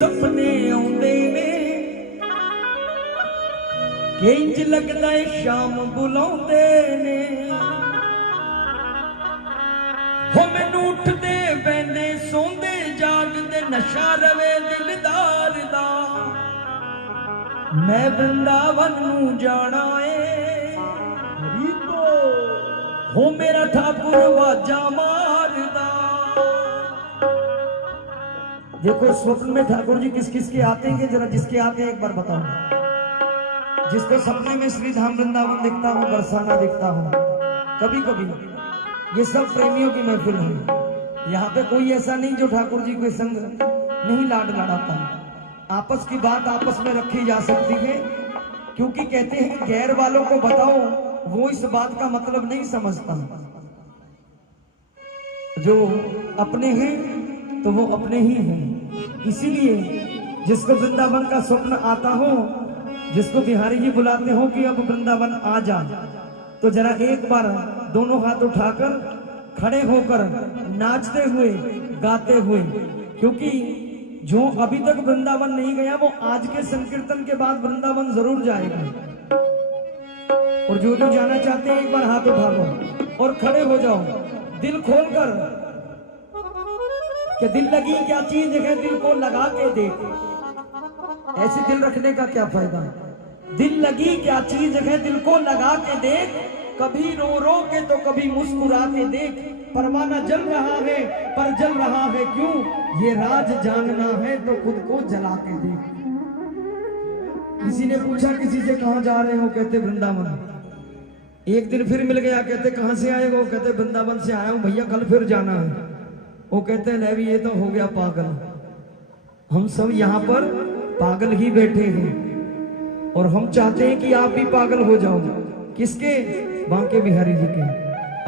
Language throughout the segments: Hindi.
सपने आउंदे ने कि इंज लगदा है शाम बुलाउंदे ने हो मैनू उठदे बैंदे सोंदे जागदे नशा रवे दिलदार दा मैं वृंदावन नू जाना है हो मेरा ठाकुर वाजा मारदा। देखो स्वप्न में ठाकुर जी किस किस के आते हैं, जरा जिसके आते हैं एक बार बताओ। जिसको सपने में श्री धाम वृंदावन दिखता हूँ, बरसाना दिखता हूँ, कभी कभी ये सब प्रेमियों की महफिल है। यहाँ पे कोई ऐसा नहीं जो ठाकुर जी के संग नहीं लाड लड़ाता। आपस की बात आपस में रखी जा सकती है, क्योंकि कहते हैं गैर वालों को बताओ वो इस बात का मतलब नहीं समझता। जो अपने हैं तो वो अपने ही हैं। इसीलिए जिसको वृंदावन का स्वप्न आता हो, जिसको बिहारी जी बुलाते हो कि अब वृंदावन आ जा, तो जरा एक बार दोनों हाथ उठाकर खड़े होकर नाचते हुए गाते हुए, क्योंकि जो अभी तक वृंदावन नहीं गया वो आज के संकीर्तन के बाद वृंदावन जरूर जाएगा। और जो जो जाना चाहते हैं एक बार हाथ उठा लो और खड़े हो जाओ, दिल खोलकर कि दिल लगी क्या चीज है, दिल को लगा के देख। ऐसे दिल रखने का क्या फायदा। दिल लगी क्या चीज है, दिल को लगा के देख। कभी रो रो के तो कभी मुस्कुरा के देख। परवाना जल रहा है पर जल रहा है क्यों, ये राज जानना है तो खुद को जला के देख। किसी ने पूछा किसी से कहां जा रहे हो, कहते वृंदावन। एक दिन फिर मिल गया, कहते कहां से आए हो, कहते वृंदावन से आया हूं भैया, कल फिर जाना है। वो कहते हैं भी ये तो हो गया पागल। हम सब यहाँ पर पागल ही बैठे हैं और हम चाहते हैं कि आप भी पागल हो जाओ। किसके? बांके बिहारी जी के,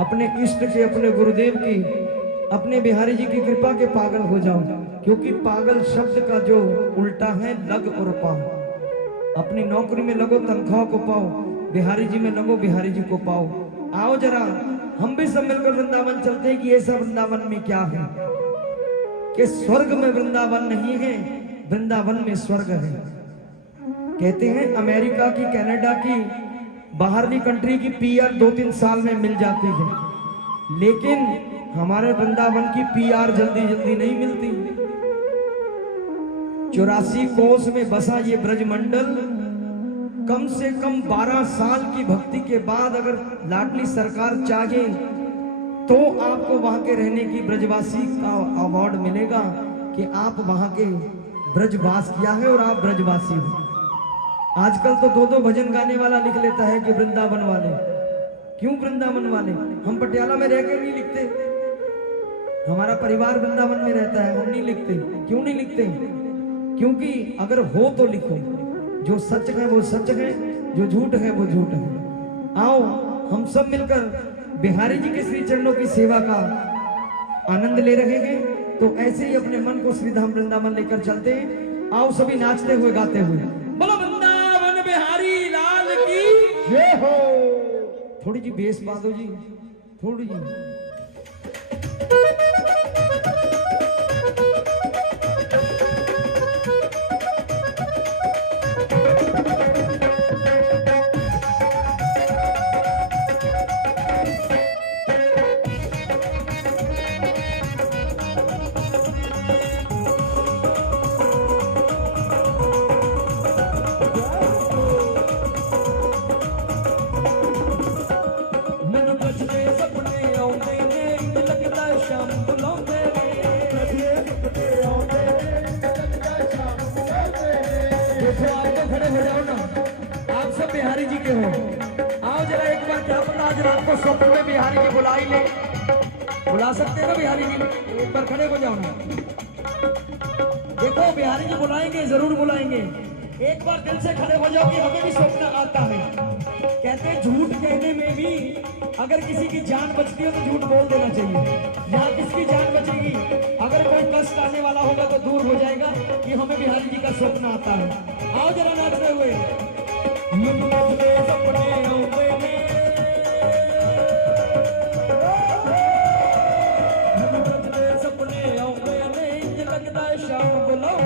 अपने इष्ट के, अपने गुरुदेव की, अपने बिहारी जी की कृपा के पागल हो जाओ। क्योंकि पागल शब्द का जो उल्टा है लग और पाओ। अपनी नौकरी में लगो तनख्वाह को पाओ, बिहारी जी में लगो बिहारी जी को पाओ। आओ जरा हम भी सब मिलकर वृंदावन चलते हैं कि ये सब वृंदावन में क्या है, कि स्वर्ग में वृंदावन नहीं है, वृंदावन में स्वर्ग है। कहते हैं अमेरिका की, कनाडा की, बाहरली कंट्री की पीआर 2-3 साल में मिल जाती है, लेकिन हमारे वृंदावन की पीआर जल्दी जल्दी नहीं मिलती। 84 कोस में बसा ये ब्रजमंडल कम से कम 12 साल की भक्ति के बाद अगर लाडली सरकार चाहे तो आपको वहां के रहने की ब्रजवासी का अवार्ड मिलेगा कि आप वहां के ब्रजवास किया है और आप ब्रजवासी हो। आजकल तो 2-2 भजन गाने वाला लिख लेता है कि वृंदावन वाले। क्यों वृंदावन वाले? हम पटियाला में रहकर नहीं लिखते, हमारा परिवार वृंदावन में रहता है, हम नहीं लिखते। क्यों नहीं लिखते? क्योंकि अगर हो तो लिखो, जो सच है वो सच है, जो झूठ है वो झूठ है। आओ हम सब मिलकर बिहारी जी के श्री चरणों की सेवा का आनंद ले रहे हैं, तो ऐसे ही अपने मन को श्री धाम वृंदावन लेकर चलते हैं। आओ सभी नाचते हुए गाते हुए, बोलो वृंदावन बिहारी लाल की जय हो। थोड़ी जी बेस पा दो जी, थोड़ी जी। आप सब बिहारी जी के हो, आओ जरा एक बार, क्या पता आज रात को स्वप्न में बिहारी जी बुला ही ले। बुला सकते हैं ना बिहारी जी? एक बार खड़े हो जाओ ना। देखो बिहारी जी बुलाएंगे, जरूर बुलाएंगे। एक बार दिल से खड़े हो जाओ कि हमें भी स्वप्न आता है। कहते हैं झूठ कहने में भी अगर किसी की जान बचती हो तो झूठ बोल देना चाहिए। यहाँ किसकी जान बचेगी? अगर कोई कष्ट आने वाला होगा तो दूर हो जाएगा कि हमें बिहारी जी का स्वप्न आता है। आओ जरा नाचते हुए, सपने सपने लगता है शाम बुलाओ।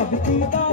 भक्ति का